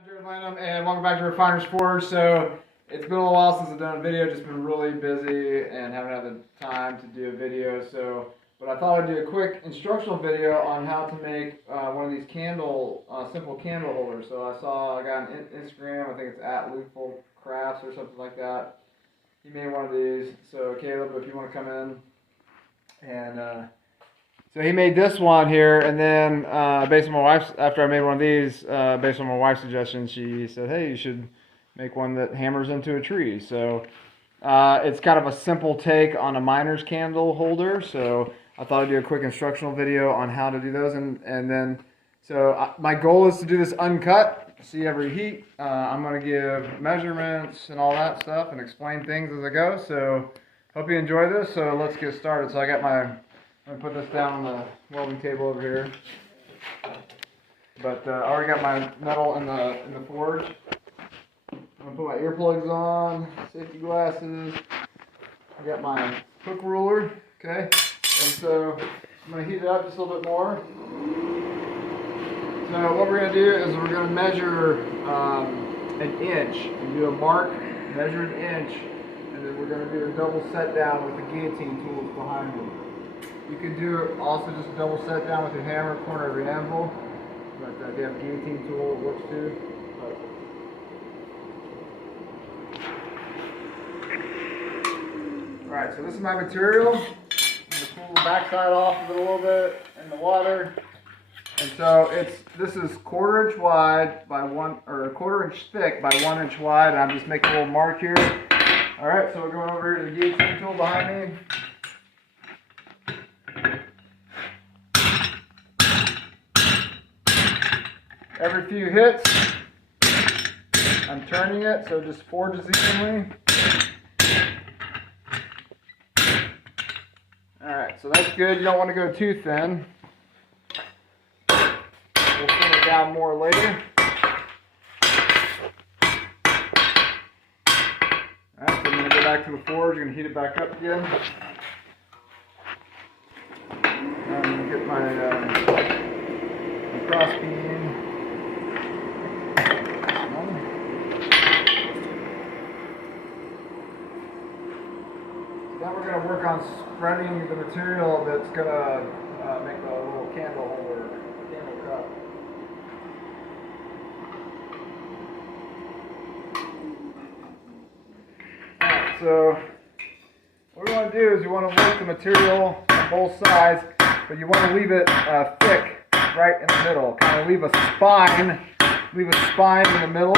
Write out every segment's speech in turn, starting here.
And welcome back to Refiner's Forge. So it's been a little while since I've done a video, just been really busy and haven't had the time to do a video. But I thought I'd do a quick instructional video on how to make one of these simple candle holders. So I got on Instagram, I think it's at Loophole Crafts or something like that. He made one of these. So Caleb, if you want to come in and so he made this one here, and then based on my wife's, after I made one of these, based on my wife's suggestion, she said, hey, you should make one that hammers into a tree. So it's kind of a simple take on a miner's candle holder. So I thought I'd do a quick instructional video on how to do those. My goal is to do this uncut, see every heat. I'm going to give measurements and all that stuff and explain things as I go. So hope you enjoy this. So let's get started. So I got I'm going to put this down on the welding table over here. But I already got my metal in the forge. I'm going to put my earplugs on, safety glasses. I got my hook ruler, okay? And so I'm going to heat it up just a little bit more. So what we're going to do is we're going to measure an inch and do a mark, measure an inch, and then we're going to do a double set down with the guillotine tools behind me. You could do also just double set down with your hammer, corner of your anvil. But if you have a guillotine tool, it works too. Alright, so this is my material. I'm going to pull the backside off of it a little bit in the water. And so this is 1/4 inch wide by a 1/4 inch thick by 1 inch wide. And I'm just making a little mark here. Alright, so we're going over here to the guillotine tool behind me. Every few hits, I'm turning it so it just forges evenly. Alright, so that's good. You don't want to go too thin. We'll thin it down more later. Alright, so I'm going to go back to the forge. I'm going to heat it back up again. I'm going to get my cross beam. Now we're going to work on spreading the material that's going to make the little candle holder, candle cup. Alright, so what we want to do is you want to work the material on both sides, but you want to leave it thick right in the middle. Kind of leave a spine in the middle.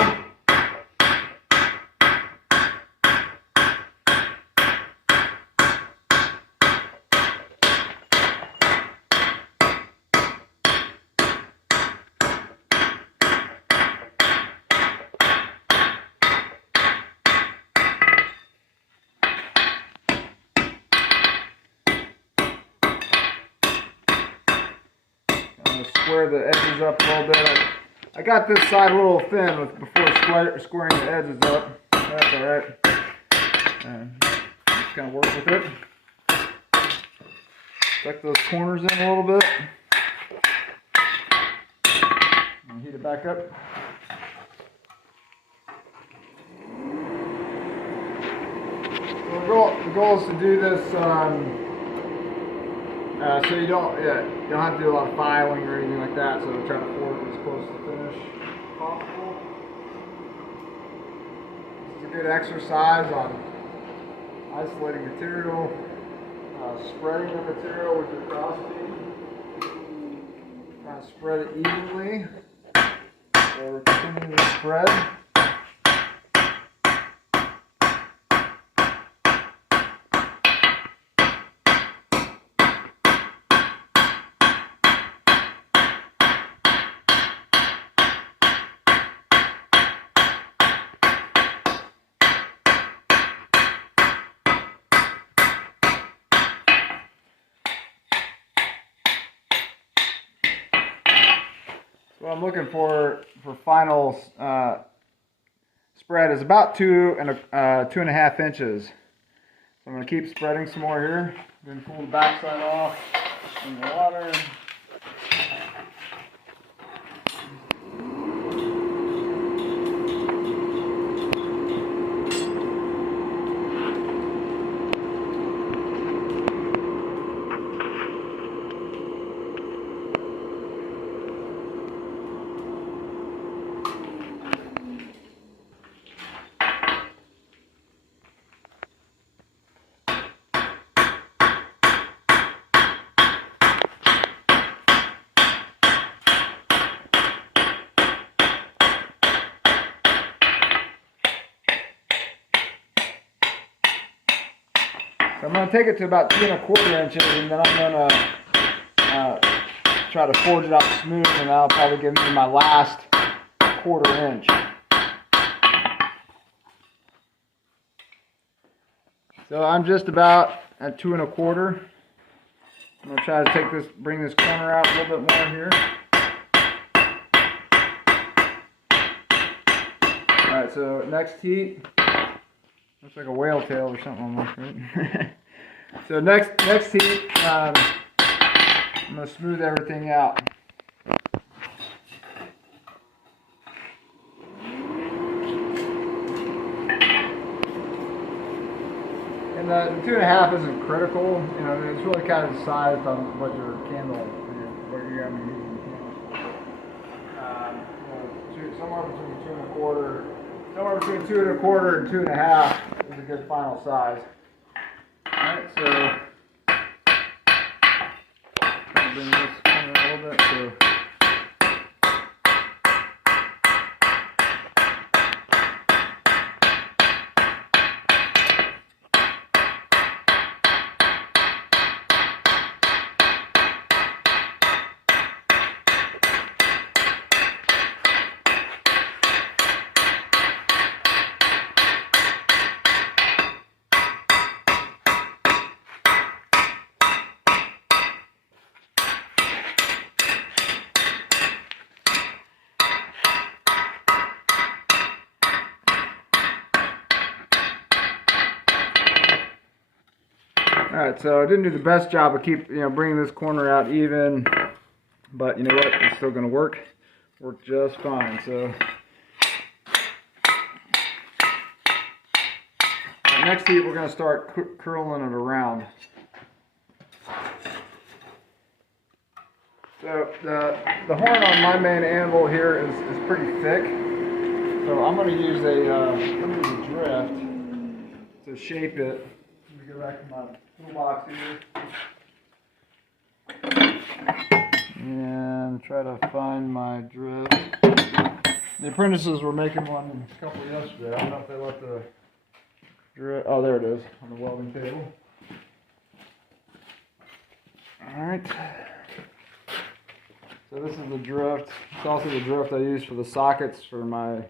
Square the edges up a little bit. I got this side a little thin before squaring the edges up. That's alright. Just kind of work with it. Tuck those corners in a little bit. And heat it back up. So the goal is to do this so you don't have to do a lot of filing or anything like that, so we're trying to forge it as close to the finish as possible. This is a good exercise on isolating material, spreading the material with your cross beam. Trying to spread it evenly, so we're continuing to spread. What I'm looking for final spread is about 2.5 inches. So I'm going to keep spreading some more here. Then pull the backside off in the water. I'm going to take it to about 2¼ inches, and then I'm going to try to forge it out smooth, and that'll probably give me my last 1/4 inch. So I'm just about at 2¼ inches. I'm going to try to bring this corner out a little bit more here. Alright, so next heat. Looks like a whale tail or something almost, right? So next heat, I'm going to smooth everything out. And the 2½ isn't critical, you know, it's really kind of sized on what your candle, what you're going to be using the candle for. You know, somewhere between 2¼ and 2½ is a good final size. Alright, so I'll bring this corner a little bit. So alright, so I didn't do the best job of bringing this corner out even, but you know what, it's still going to work just fine. So next heat we're going to start curling it around. So the horn on my main anvil here is pretty thick, so I'm going to use a drift to shape it. Let me go back to my toolbox here and try to find my drift. The apprentices were making one a couple yesterday. I don't know if they left the drift. Oh, there it is on the welding table. Alright. So this is the drift. It's also the drift I use for the sockets for my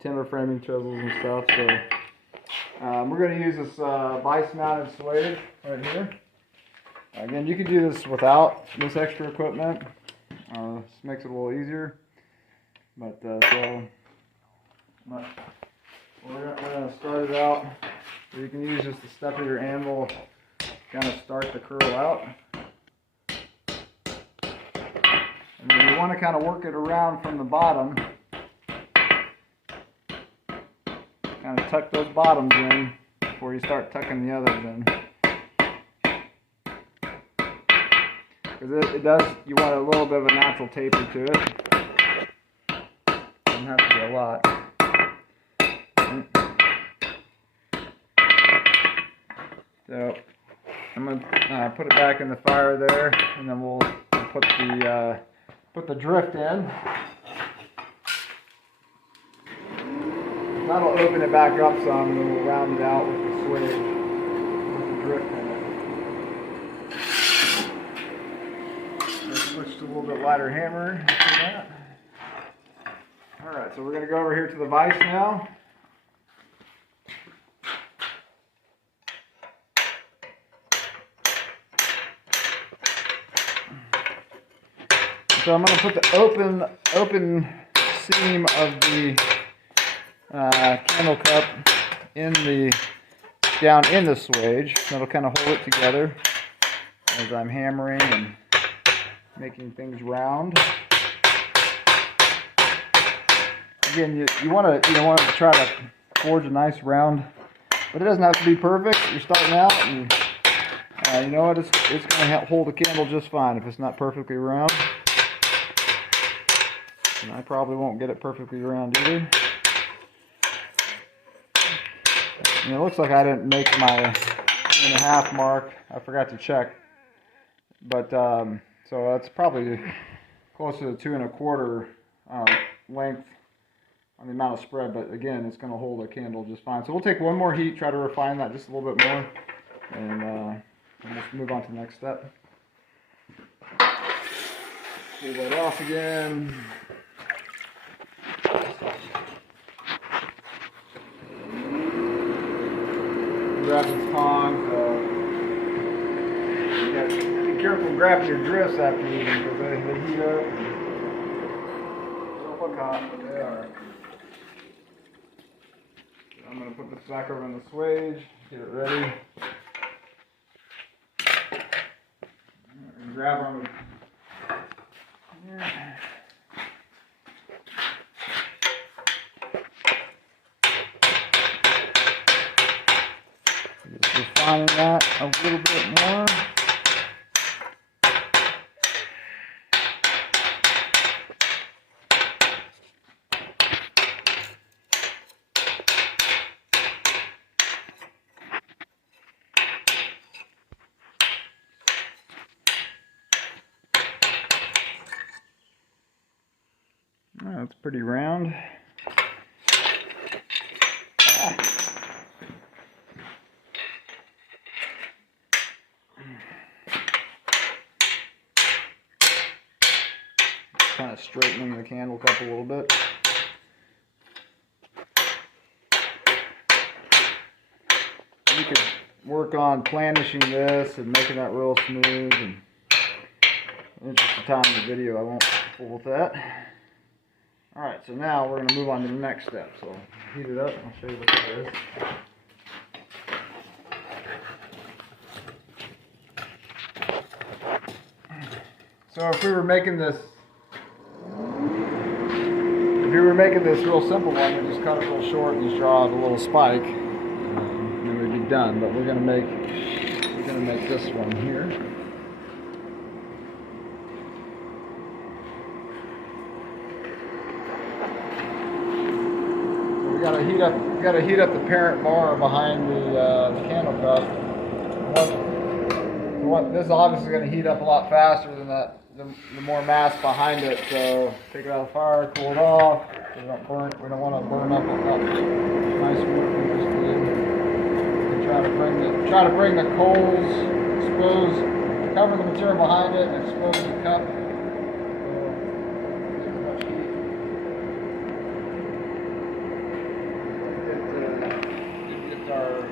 timber framing chisels and stuff. So we're going to use this vice mounted swage right here. Again, you can do this without this extra equipment. This makes it a little easier. But so we're going to start it out. You can use just the step of your anvil, kind of start the curl out. And then you want to kind of work it around from the bottom. Kind of tuck those bottoms in before you start tucking the others in. Because it does, you want a little bit of a natural taper to it. Doesn't have to be a lot. So I'm going to put it back in the fire there, and then we'll put the drift in. That'll open it back up some, and then we'll round it out with the swage, with the drift in it. Let's switch to a little bit lighter hammer for that. Alright, so we're going to go over here to the vise now. So I'm going to put the open seam of the candle cup down in the swage. That'll kind of hold it together as I'm hammering and making things round. Again, you want to try to forge a nice round, but it doesn't have to be perfect. You're starting out, and you know what? It's going to hold the candle just fine if it's not perfectly round. And I probably won't get it perfectly round either. And it looks like I didn't make my 2½ mark. I forgot to check. But so that's probably close to the 2¼ length on the amount of spread, but again, it's going to hold a candle just fine. So we'll take one more heat, try to refine that just a little bit more, and we'll just move on to the next step. Pull that off again. Grab these tongs. You gotta be careful grabbing your drifts after you eat them because they heat up. They don't look hot, but they are. I'm going to put this back over in the swage, get it ready. And grab them. Just refining that a little bit more. That's pretty round. Kind of straightening the candle cup a little bit. You could work on planishing this and making that real smooth, and in the interest of time in the video I won't fool with that. Alright, so now we're going to move on to the next step. So heat it up and I'll show you what that is. So if we were making this real simple one, we just cut it real short and just draw out a little spike, and then we'd be done. But we're gonna make this one here. So we gotta heat up the parent bar behind the candle cup. This is obviously going to heat up a lot faster than that. The more mass behind it, so take it out of the fire, cool it off. We don't want to burn up that nice wood we just did. And try to bring the coals, cover the material behind it, and expose the cup. Get our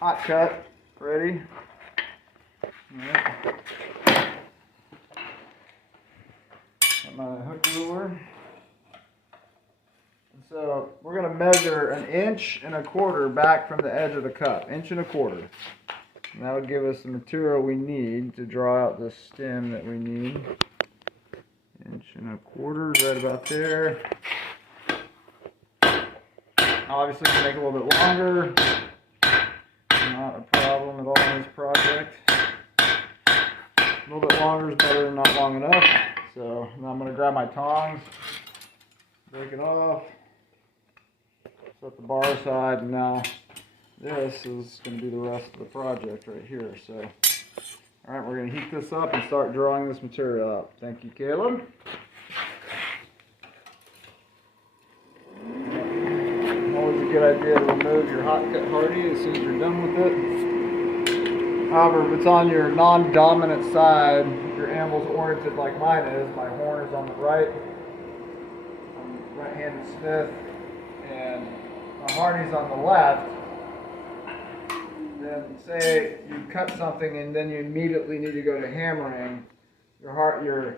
hot cut ready. Alright. Got my hook ruler. And so we're going to measure 1.25 inches back from the edge of the cup. 1.25 inches. And that would give us the material we need to draw out the stem that we need. 1.25 inches, right about there. Obviously, you can make it a little bit longer. Not a problem at all in this project. A little bit longer is better than not long enough. So now I'm going to grab my tongs, break it off, set the bar aside, and now this is going to be the rest of the project right here. So, alright, we're going to heat this up and start drawing this material out. Thank you, Caleb. Always a good idea to remove your hot cut hardy as soon as you're done with it. However, if it's on your non-dominant side, your anvil's oriented like mine is, my horn is on the right, I'm right-handed smith, and my hardy's on the left, then say you cut something and then you immediately need to go to hammering, you're hammering,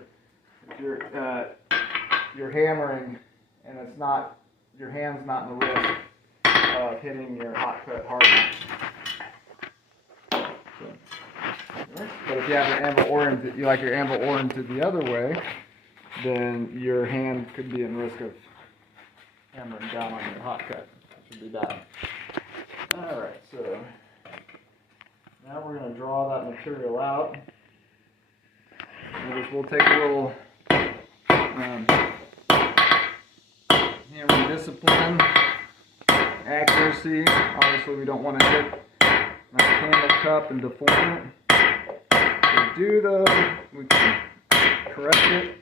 and it's not, your hand's not in the risk of hitting your hot cut hardy. But if you have your anvil oriented, you like your anvil oriented the other way, then your hand could be in risk of hammering down on your hot cut, which would be bad. Alright, so now we're going to draw that material out. We'll take a little hammering discipline, accuracy. Obviously we don't want to hit my candle cup and deform it. We do though, we can correct it.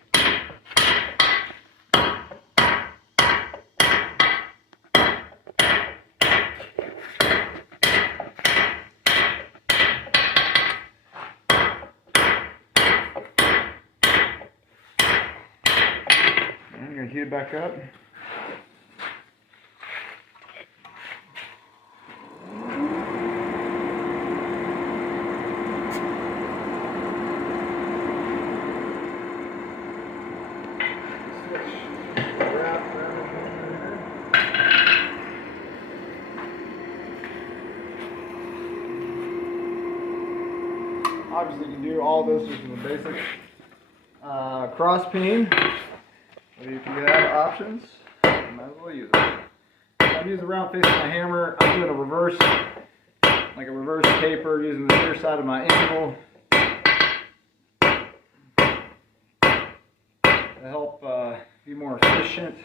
heat it back up. Obviously, you can do all this just with a basic cross peen. But if you have options, you might as well use it. I'm using round face on my hammer. I'm doing a reverse, like a reverse taper, using the near side of my anvil to help be more efficient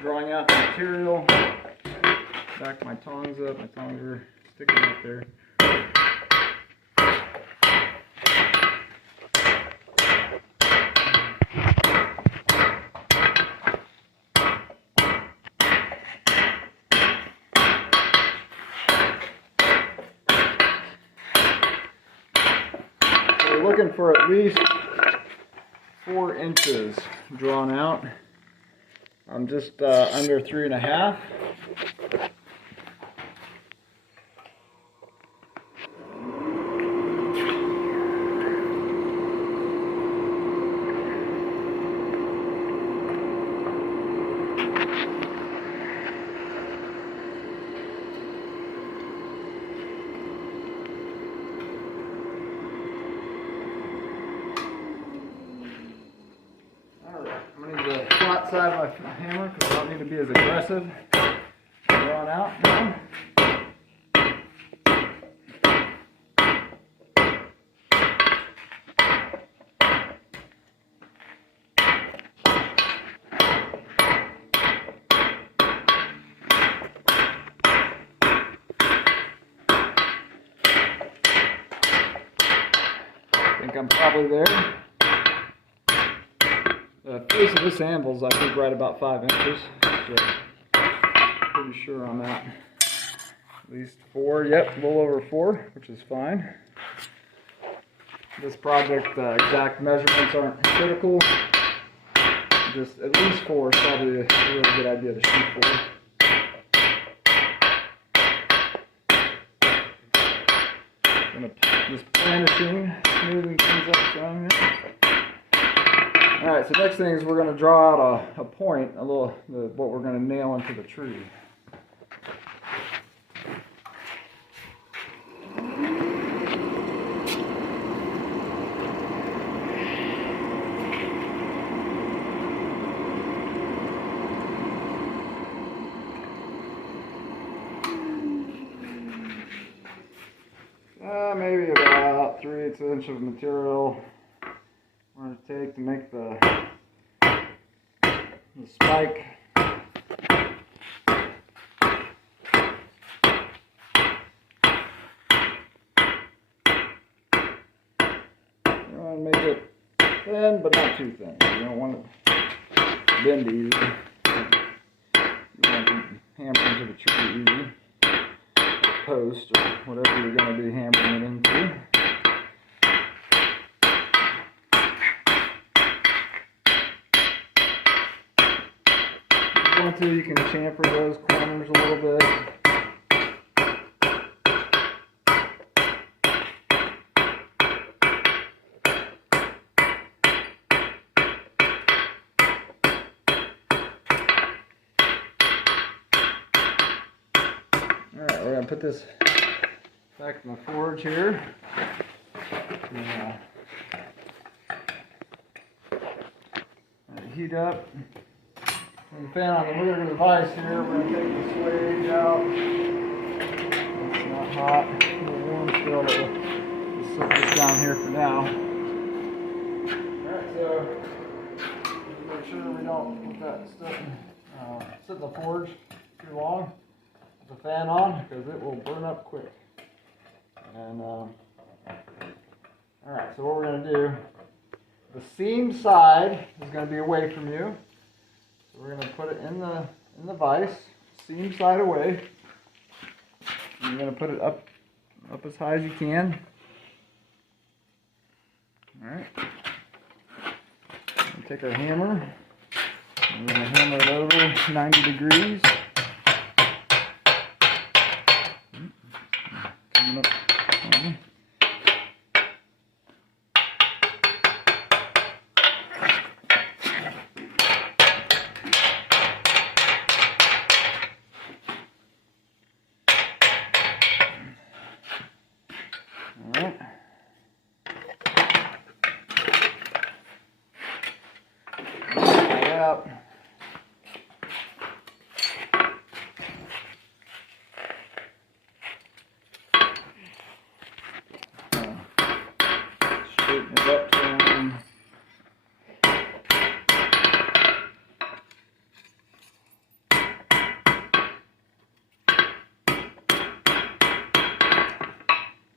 drawing out the material. Back my tongs up. My tongs are sticking up there. We're looking for at least 4 inches drawn out. I'm just under 3.5. I'm going to use the flat side of my hammer because I don't need to be as aggressive. Drawn out now. I think I'm probably there. The face of this anvil is, I think, right about 5 inches. So pretty sure I'm at least 4. Yep, a little over 4, which is fine. This project, exact measurements aren't critical. Just at least 4 is probably a really good idea to shoot for. Just blandishing, smoothing things up some. Alright, so next thing is we're going to draw out a point, what we're going to nail into the tree. Maybe about 3/8 inch of material we're going to take to make the spike. You want to make it thin, but not too thin. You don't want it bendy easy. You want to hammer into the tree easy. Post or whatever you're going to be hammering it into. If you want to, you can chamfer those corners a little bit. Alright, we're going to put this back in the forge here. Heat up. And the fan on the rear device here, we're going to take the swage out. It's not hot, a little warm still, but we'll set this down here for now. Alright, so make sure we don't put that sit in the forge too long. The fan on because it will burn up quick. And alright, so what we're going to do, the seam side is going to be away from you. So we're going to put it in the vise, seam side away. And you're going to put it up as high as you can. Alright. Take our hammer. We're going to hammer it over 90 degrees. Coming up. Alright. Out. Straighten it up some.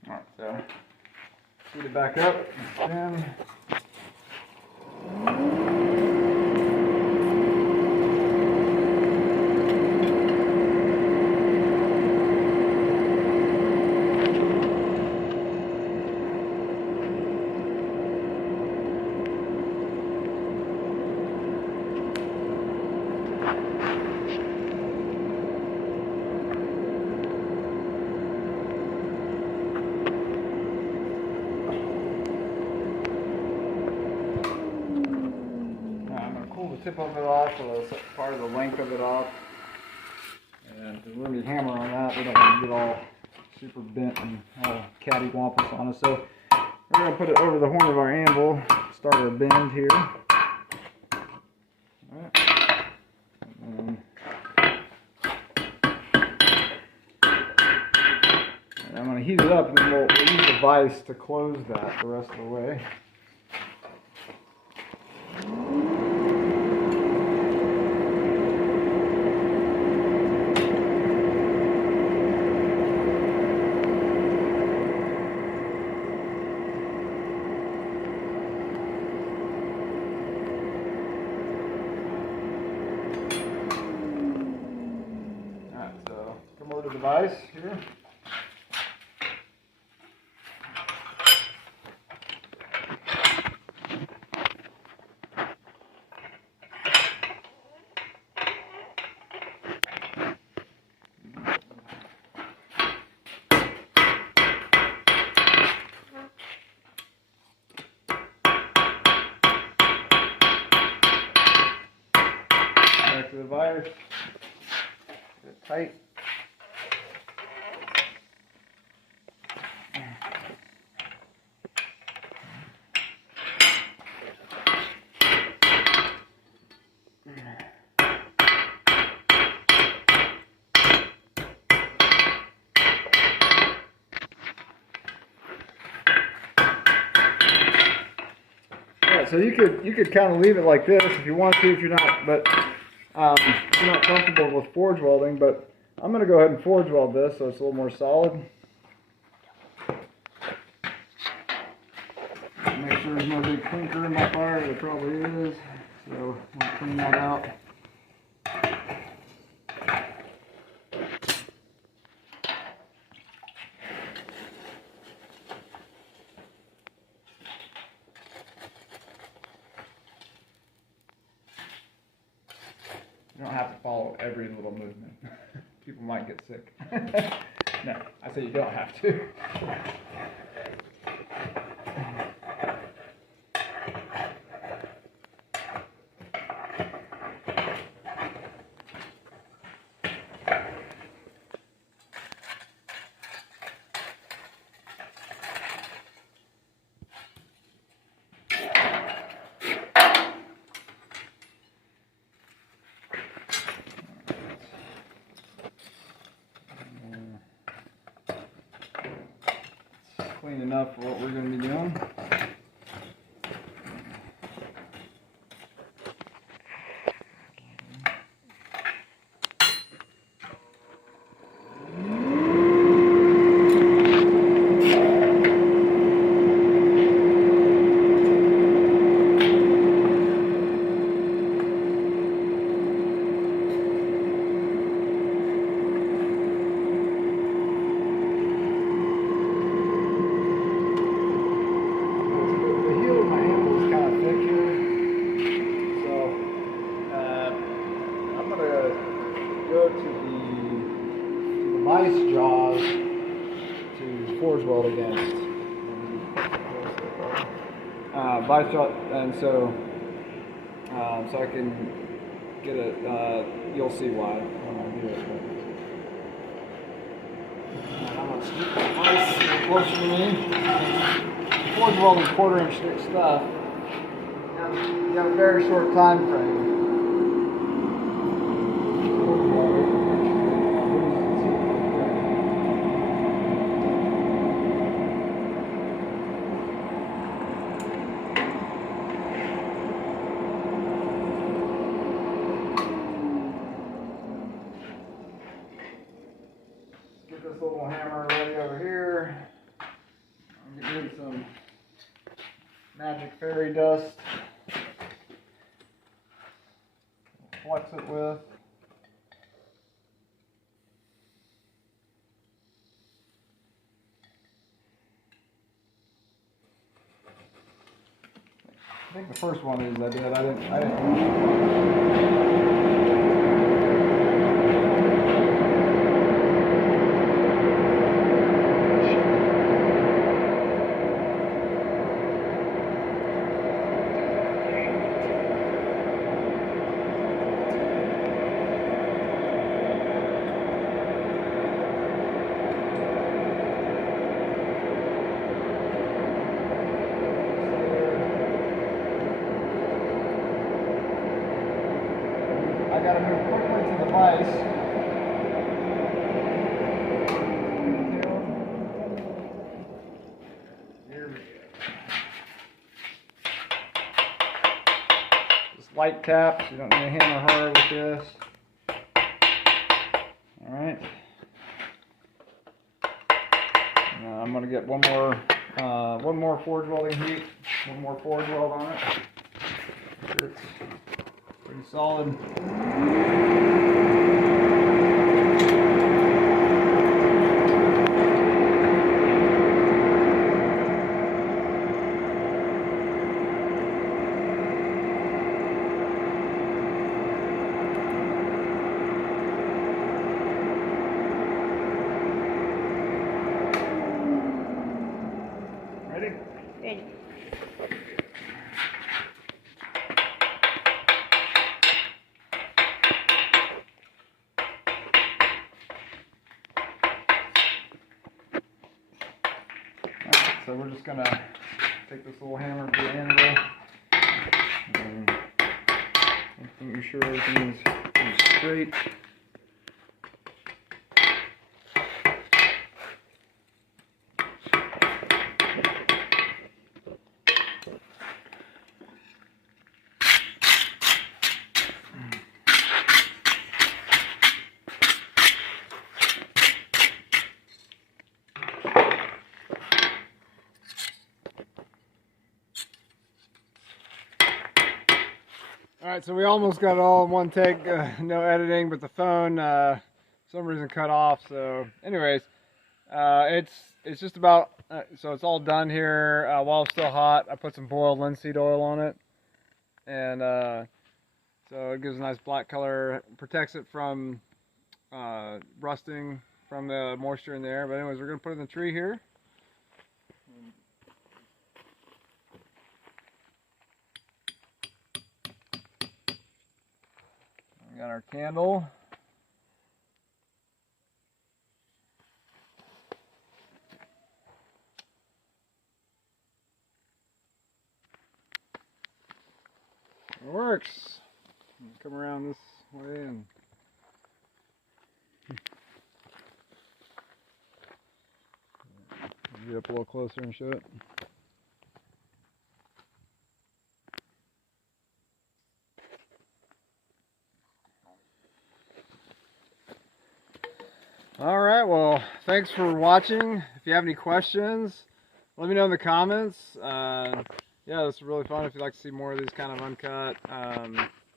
Alright, so speed it back up, spin. Tip of it off, so that's part of the length of it off. And if we're going to be hammering on that, we don't want to get all super bent and all cattywampus on us. So we're going to put it over the horn of our anvil, start our bend here. Alright. And I'm going to heat it up, and then we'll use the vise to close that the rest of the way. Come over to the vise here. Back to the vise. Get it tight. So you could kind of leave it like this if you want to, if you're not, but if you're not comfortable with forge welding. But I'm going to go ahead and forge weld this so it's a little more solid. Make sure there's no big clinker in my fire. There probably is. So I'll clean that out. You don't have to follow every little movement. People might get sick. No, I say you don't have to. Clean enough for what we're going to be doing. vice shot, and so I can get it. You'll see why when I do it. I'm gonna scoop the vice closer to me. Forge welding 1/4-inch thick stuff. You have a very short time frame. Get this little hammer ready over here. I'm getting some magic fairy dust. Flex it with. I think the first one is I didn't. I gotta move quickly to the vise. Here we go. Just light taps, you don't need to hammer hard with this. Alright. I'm gonna get one more forge welding heat, one more forge weld on it. It's pretty solid. Ready? Ready. So we're just gonna take this little hammer to the anvil, and making sure everything's straight. Alright, so we almost got it all in one take, no editing, but the phone, for some reason cut off, so anyways, it's just about, so it's all done here. While it's still hot, I put some boiled linseed oil on it, and so it gives a nice black color, protects it from rusting from the moisture in the air. But anyways, we're going to put it in the tree here. We got our candle. It works. Come around this way and get up a little closer and show it. Alright, well, thanks for watching. If you have any questions, let me know in the comments. Yeah, this is really fun. If you'd like to see more of these kind of uncut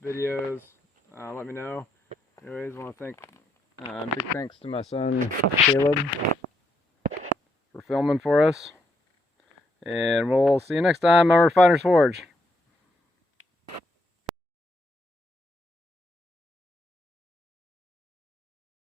videos, let me know. Anyways, I want to thank, big thanks to my son, Caleb, for filming for us. And we'll see you next time on Refiner's Forge.